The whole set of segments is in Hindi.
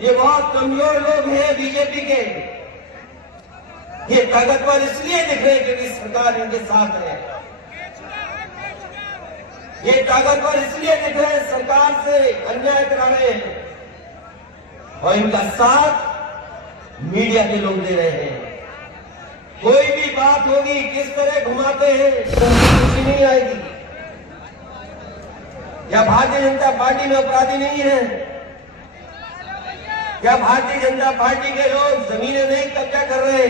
ये बहुत कमजोर लोग हैं बीजेपी के। ये ताकतवर इसलिए दिख रहे क्योंकि सरकार इनके साथ है। ये ताकतवर इसलिए दिख रहे सरकार से अन्याय करा रहे हैं और इनका साथ मीडिया के लोग दे रहे हैं। कोई भी बात होगी किस तरह घुमाते हैं खुशी नहीं आएगी। क्या भारतीय जनता पार्टी में अपराधी नहीं है? क्या भारतीय जनता पार्टी के लोग जमीनें नहीं कब्जा कर रहे?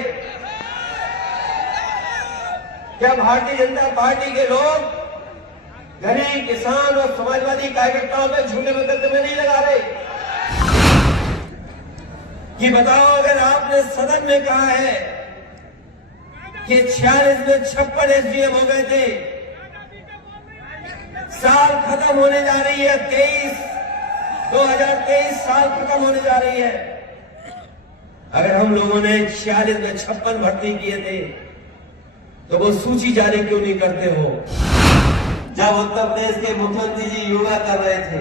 क्या भारतीय जनता पार्टी के लोग गरीब किसान और समाजवादी कार्यकर्ताओं में झूठे मुकदमे नहीं लगा रहे? कि बताओ, अगर आपने सदन में कहा है कि 46 में 56 एसडीएम हो गए थे, साल खत्म होने जा रही है, 2023 साल खत्म होने जा रही है। अगर हम लोगों ने 46 में 56 भर्ती किए थे तो वो सूची जारी क्यों नहीं करते हो? जब उत्तर प्रदेश के मुख्यमंत्री जी योगा कर रहे थे,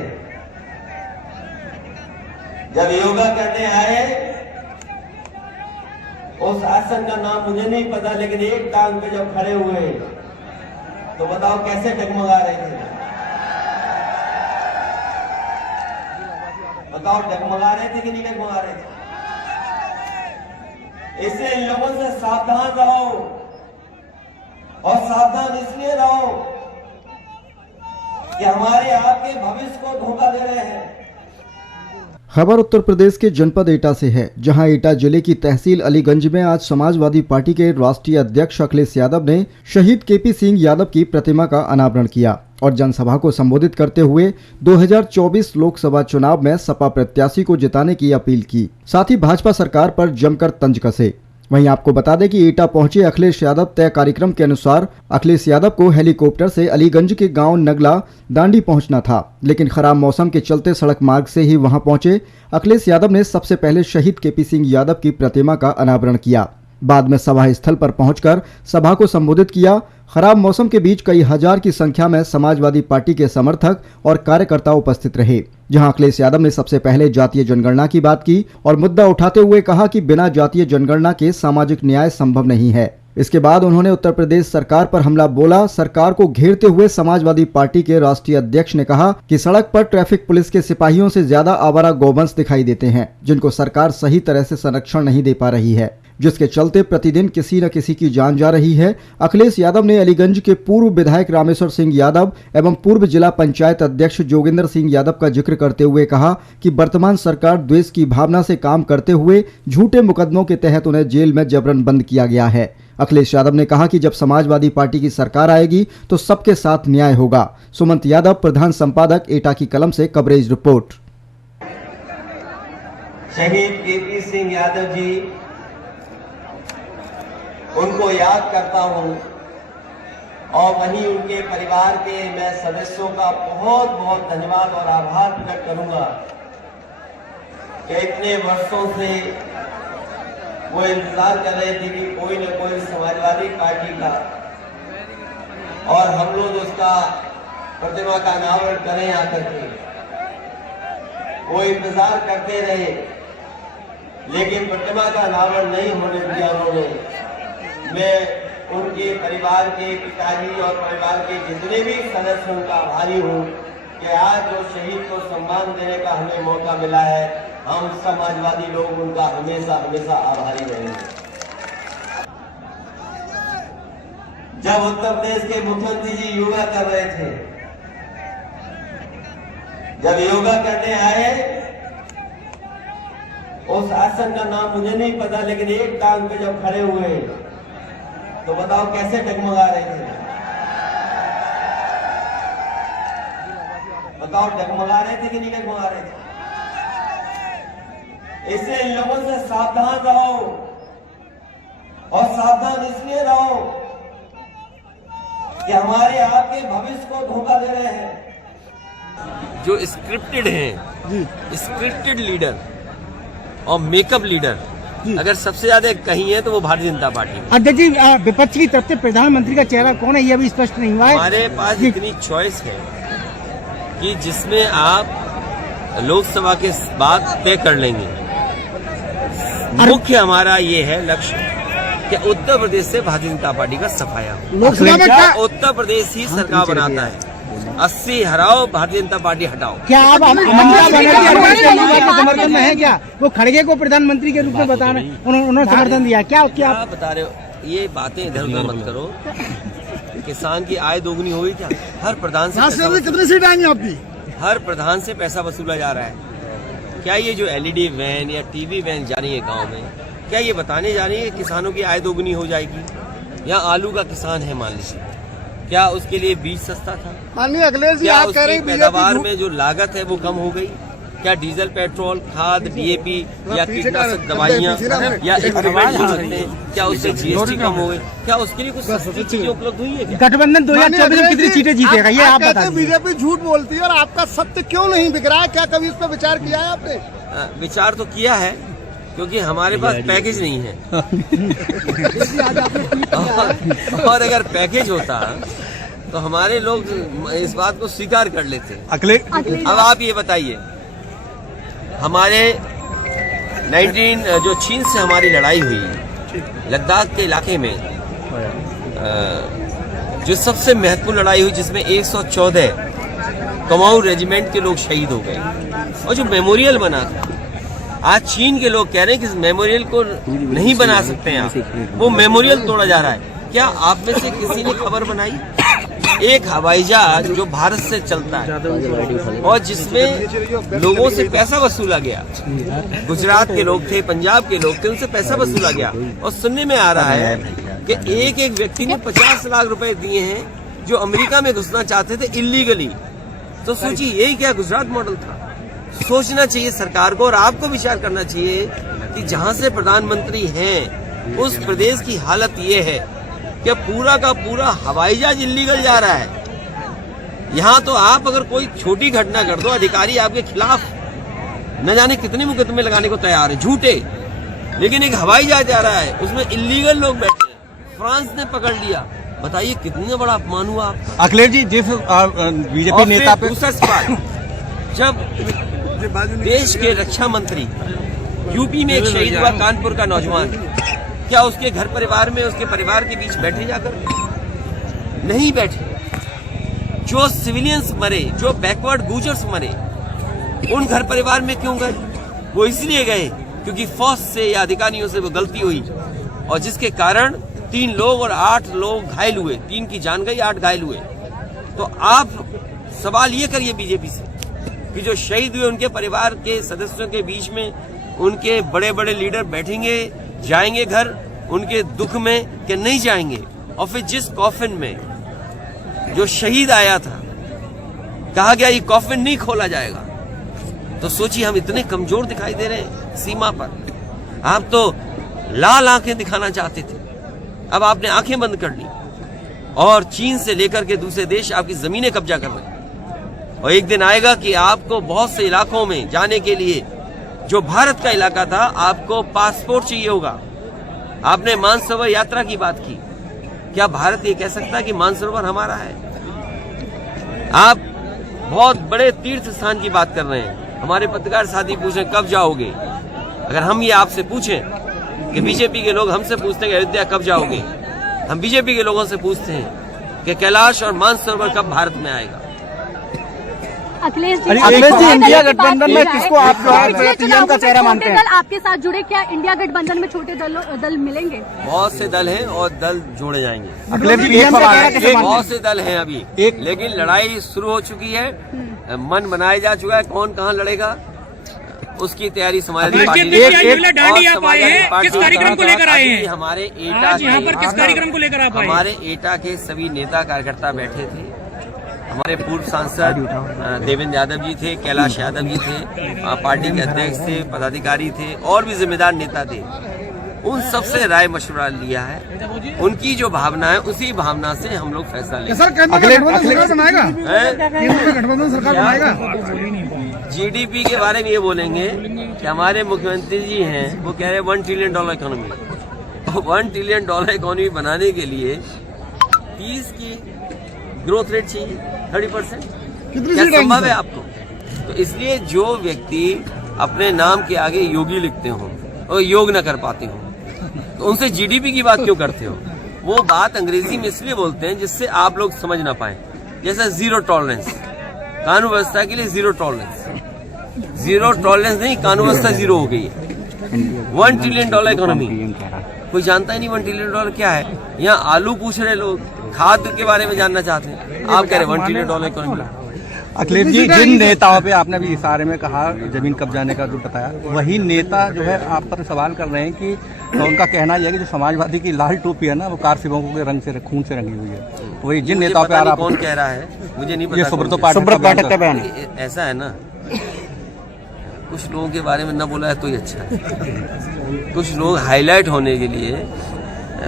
जब योगा करने आए, उस आसन का नाम मुझे नहीं पता, लेकिन एक टांग पे जब खड़े हुए तो बताओ कैसे डगमगा रहे थे? बताओ डगमगा रहे थे कि नहीं डगमगा रहे थे? इससे इन लोगों से सावधान रहो और सावधान इसलिए रहो कि हमारे आपके भविष्य को धोखा दे रहे हैं। खबर उत्तर प्रदेश के जनपद एटा से है, जहां एटा जिले की तहसील अलीगंज में आज समाजवादी पार्टी के राष्ट्रीय अध्यक्ष अखिलेश यादव ने शहीद केपी सिंह यादव की प्रतिमा का अनावरण किया और जनसभा को संबोधित करते हुए 2024 लोकसभा चुनाव में सपा प्रत्याशी को जिताने की अपील की। साथ ही भाजपा सरकार पर जमकर तंज कसे। वहीं आपको बता दें कि एटा पहुंचे अखिलेश यादव तय कार्यक्रम के अनुसार अखिलेश यादव को हेलीकॉप्टर से अलीगंज के गांव नगला दांडी पहुंचना था, लेकिन खराब मौसम के चलते सड़क मार्ग से ही वहां पहुंचे अखिलेश यादव ने सबसे पहले शहीद केपी सिंह यादव की प्रतिमा का अनावरण किया। बाद में सभा स्थल पर पहुंचकर सभा को संबोधित किया। खराब मौसम के बीच कई हजार की संख्या में समाजवादी पार्टी के समर्थक और कार्यकर्ता उपस्थित रहे, जहां अखिलेश यादव ने सबसे पहले जातीय जनगणना की बात की और मुद्दा उठाते हुए कहा कि बिना जातीय जनगणना के सामाजिक न्याय संभव नहीं है। इसके बाद उन्होंने उत्तर प्रदेश सरकार पर हमला बोला। सरकार को घेरते हुए समाजवादी पार्टी के राष्ट्रीय अध्यक्ष ने कहा कि सड़क पर ट्रैफिक पुलिस के सिपाहियों से ज्यादा आवारा गौवंश दिखाई देते हैं, जिनको सरकार सही तरह से संरक्षण नहीं दे पा रही है, जिसके चलते प्रतिदिन किसी न किसी की जान जा रही है। अखिलेश यादव ने अलीगंज के पूर्व विधायक रामेश्वर सिंह यादव एवं पूर्व जिला पंचायत अध्यक्ष जोगिंदर सिंह यादव का जिक्र करते हुए कहा कि वर्तमान सरकार द्वेष की भावना से काम करते हुए झूठे मुकदमों के तहत उन्हें जेल में जबरन बंद किया गया है। अखिलेश यादव ने कहा कि जब समाजवादी पार्टी की सरकार आएगी तो सबके साथ न्याय होगा। सुमंत यादव, प्रधान संपादक, एटा की कलम से कवरेज रिपोर्ट। शहीद केपी सिंह यादव जी, उनको याद करता हूं और वहीं उनके परिवार के मैं सदस्यों का बहुत बहुत धन्यवाद और आभार प्रकट करूंगा कि इतने वर्षों से वो इंतजार कर रहे थे कि कोई न कोई समाजवादी पार्टी का और हम लोग उसका प्रतिमा का अनावरण करें आकर के। वो इंतजार करते रहे, लेकिन प्रतिमा का अनावरण नहीं होने दिया उन्होंने। मैं उनके परिवार के पिताजी और परिवार के जितने भी सदस्य उनका आभारी हूँ कि आज जो शहीद को सम्मान देने का हमें मौका मिला है, हम समाजवादी लोग उनका हमेशा हमेशा आभारी रहेंगे। जब उत्तर प्रदेश के मुख्यमंत्री जी योगा कर रहे थे, जब योगा करने आए, उस आसन का नाम मुझे नहीं पता, लेकिन एक टांग पे जब खड़े हुए तो बताओ कैसे डगमगा रहे थे? बताओ डगमगा रहे थे कि नहीं डगमगा रहे थे? इससे इन लोगों से सावधान रहो और सावधान इसलिए रहो कि हमारे आपके भविष्य को धोखा दे रहे हैं। जो स्क्रिप्टेड हैं, स्क्रिप्टेड लीडर और मेकअप लीडर अगर सबसे ज्यादा कहीं है तो वो भारतीय जनता पार्टी। अध्यक्ष जी, विपक्ष की तरफ से प्रधानमंत्री का चेहरा कौन है, ये अभी स्पष्ट नहीं हुआ है। हमारे पास इतनी चॉइस है कि जिसमें आप लोकसभा के बाद तय कर लेंगे। मुख्य हमारा ये है लक्ष्य कि उत्तर प्रदेश से भारतीय जनता पार्टी का सफाया हो। लोकसभा में क्या उत्तर प्रदेश ही सरकार बनाता है। 80 हराओ, भारतीय जनता पार्टी हटाओ। क्या आप ममता बनर्जी अरविंद केजरीवाल के समर्थन में है क्या? वो खड़गे को प्रधानमंत्री के रूप में बता रहे, उन्होंने समर्थन दिया। क्या आप बता रहे हो? ये बातें इधर उधर मत करो। किसान की आय दोगुनी होगी क्या? हर प्रधान से कितनी सीट आएंगी आपकी? हर प्रधान से पैसा वसूला जा रहा है। क्या ये जो एलईडी वैन या टीवी वैन जा रही है गांव में, क्या ये बताने जा रही है कि किसानों की आय दोगुनी हो जाएगी? या आलू का किसान है मान लीजिए, क्या उसके लिए बीज सस्ता था? माननीय अखिलेश जी, क्या आप कह रहे उसकी हैं पैदावार में जो लागत है वो कम हो गई? क्या डीजल, पेट्रोल, खाद, डीएपी या कीटनाशक दवाइयाँ या इक्विपमेंट जो लगते हैं, क्या उससे जीएसटी कम हो गई? क्या उसके लिए कुछ सस्ती चीजें उपलब्ध हुई है क्या? गठबंधन 2024 में कितनी सीटें जीतेगा ये आप बता दीजिए। बीजेपी झूठ बोलती है और आपका सत्य क्यों नहीं बिक रहा है? क्या कभी इस पर विचार किया है आपने? विचार तो किया है, क्योंकि हमारे पास पैकेज नहीं है। और अगर पैकेज होता तो हमारे लोग इस बात को स्वीकार कर लेते। अब आप ये बताइए, हमारे 19 जो चीन से हमारी लड़ाई हुई लद्दाख के इलाके में, जो सबसे महत्वपूर्ण लड़ाई हुई जिसमें 114 कुमाऊं रेजिमेंट के लोग शहीद हो गए, और जो मेमोरियल बना था, आज चीन के लोग कह रहे हैं कि इस मेमोरियल को नहीं बना सकते हैं आप, वो मेमोरियल तोड़ा जा रहा है। क्या आप में से किसी ने खबर बनाई? एक हवाई जहाज जो भारत से चलता है और जिसमें लोगों से पैसा वसूला गया, गुजरात के लोग थे, पंजाब के लोग थे, उनसे पैसा वसूला गया, और सुनने में आ रहा है कि एक एक व्यक्ति ने 50 लाख रुपए दिए हैं जो अमेरिका में घुसना चाहते थे इलीगली। तो सोचिए, यही क्या गुजरात मॉडल था? सोचना चाहिए सरकार को, और आपको विचार करना चाहिए कि जहां से प्रधानमंत्री हैं उस प्रदेश की हालत ये है कि पूरा का पूरा हवाई जहाज इलीगल जा रहा है। यहाँ तो आप अगर कोई छोटी घटना कर दो, अधिकारी आपके खिलाफ न जाने कितने मुकदमे लगाने को तैयार है, झूठे। लेकिन एक हवाई जहाज जा रहा है, उसमें इलीगल लोग बैठे हैं, फ्रांस ने पकड़ लिया। बताइए कितना बड़ा अपमान हुआ आपका। अखिलेश जी, जिस बीजेपी नेता पे दूसरा सवाल, जब देश के रक्षा मंत्री यूपी में एक शहीद हुआ कानपुर का नौजवान, क्या उसके घर परिवार में उसके परिवार के बीच बैठे जाकर? नहीं बैठे। जो सिविलियंस मरे, जो बैकवर्ड गुजर्स मरे, उन घर परिवार में क्यों गए? वो इसलिए गए क्योंकि फौज से या अधिकारियों से वो गलती हुई, और जिसके कारण 3 लोग और 8 लोग घायल हुए। 3 की जान गई, 8 घायल हुए। तो आप सवाल ये करिए बीजेपी से कि जो शहीद हुए उनके परिवार के सदस्यों के बीच में उनके बड़े बड़े लीडर बैठेंगे, जाएंगे घर उनके दुख में कि नहीं जाएंगे? और फिर जिस कॉफिन में जो शहीद आया था, कहा गया ये कॉफिन नहीं खोला जाएगा। तो सोचिए, हम इतने कमजोर दिखाई दे रहे हैं सीमा पर। आप तो लाल आंखें दिखाना चाहते थे, अब आपने आंखें बंद कर ली, और चीन से लेकर के दूसरे देश आपकी जमीनें कब्जा कर रहे हैं। और एक दिन आएगा कि आपको बहुत से इलाकों में जाने के लिए, जो भारत का इलाका था, आपको पासपोर्ट चाहिए होगा। आपने मानसरोवर यात्रा की बात की, क्या भारत ये कह सकता है कि मानसरोवर हमारा है? आप बहुत बड़े तीर्थ स्थान की बात कर रहे हैं। हमारे पत्रकार साथी पूछे कब जाओगे? अगर हम ये आपसे पूछें कि बीजेपी के लोग हमसे पूछते हैं कि अयोध्या कब जाओगे, हम बीजेपी के लोगों से पूछते हैं कि कैलाश और मानसरोवर कब भारत में आएगा? अखिलेश जी, इंडिया गठबंधन में किसको आप पीएम का चेहरा मानते हैं? आपके साथ जुड़े, क्या इंडिया गठबंधन में छोटे दल मिलेंगे? बहुत से दल हैं और दल जोड़े जाएंगे। अखिलेश जी, एक सवाल है, बहुत से दल हैं अभी, लेकिन लड़ाई शुरू हो चुकी है, मन बनाया जा चुका है, कौन कहाँ लड़ेगा उसकी तैयारी समाजवादी पार्टी ने। किस कार्यक्रम को लेकर आए हैं? हमारे एटा यहाँ पर किस कार्यक्रम को लेकर आप आए? हमारे एटा के सभी नेता कार्यकर्ता बैठे थे। हमारे पूर्व सांसद देवेंद्र यादव जी थे, कैलाश यादव जी थे, पार्टी के अध्यक्ष थे, पदाधिकारी थे, और भी जिम्मेदार नेता थे। उन सबसे राय मशवरा लिया है। उनकी जो भावना है, उसी भावना से हम लोग फैसला लेंगे। जीडीपी के बारे में ये बोलेंगे कि हमारे मुख्यमंत्री जी हैं, वो कह रहे हैं $1 ट्रिलियन इकोनॉमी। $1 ट्रिलियन इकोनॉमी बनाने के लिए 30 की ग्रोथ रेट चाहिए, 30%। क्या संभव है आपको? तो इसलिए जो व्यक्ति अपने नाम के आगे योगी लिखते हो और योग न कर पाते हो तो उनसे जीडीपी की बात क्यों करते हो? वो बात अंग्रेजी में इसलिए बोलते हैं जिससे आप लोग समझ ना पाए। जैसा जीरो टॉलरेंस, कानून व्यवस्था के लिए जीरो टॉलरेंस। जीरो टॉलरेंस नहीं, कानून व्यवस्था जीरो हो गई है। $1 ट्रिलियन इकोनॉमी, कोई जानता ही नहीं $1 ट्रिलियन क्या है। यहाँ आलू पूछ रहे लोग, खाद के बारे में जानना चाहते हैं, आप कह रहे $1 ट्रिलियन इकोनॉमी। अखिलेश जी, जिन नेताओं पे आपने अभी इशारे में कहा जमीन कब्जाने का जो बताया, वही नेता जो है आप पर सवाल कर रहे हैं कि उनका कहना यह है कि जो समाजवादी की लाल टोपी है ना, वो कार सेवकों के रंग से, खून से रंगी हुई है। वही जिन नेताओं पे आ रहा, कौन कह रहा है मुझे नहीं पता। सुब्रत पाठक का बयान। ऐसा है ना, कुछ लोगों के बारे में न बोला है तो ही अच्छा है। कुछ लोग हाईलाइट होने के लिए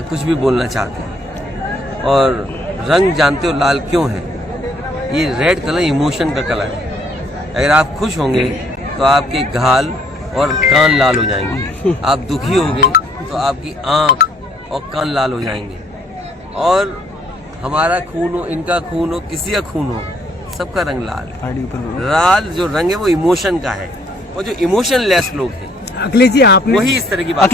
कुछ भी बोलना चाहते हैं। और रंग जानते हो लाल क्यों है? ये रेड कलर इमोशन का कलर है। अगर आप खुश होंगे तो आपके गाल और कान लाल हो जाएंगे, आप दुखी होंगे तो आपकी आंख और कान लाल हो जाएंगे। और हमारा खून हो, इनका खून हो, किसी का खून हो, सबका रंग लाल है। लाल जो रंग है वो इमोशन का है, और जो इमोशनलेस लोग हैं अखिलेश जी आपने वही इस तरह की बात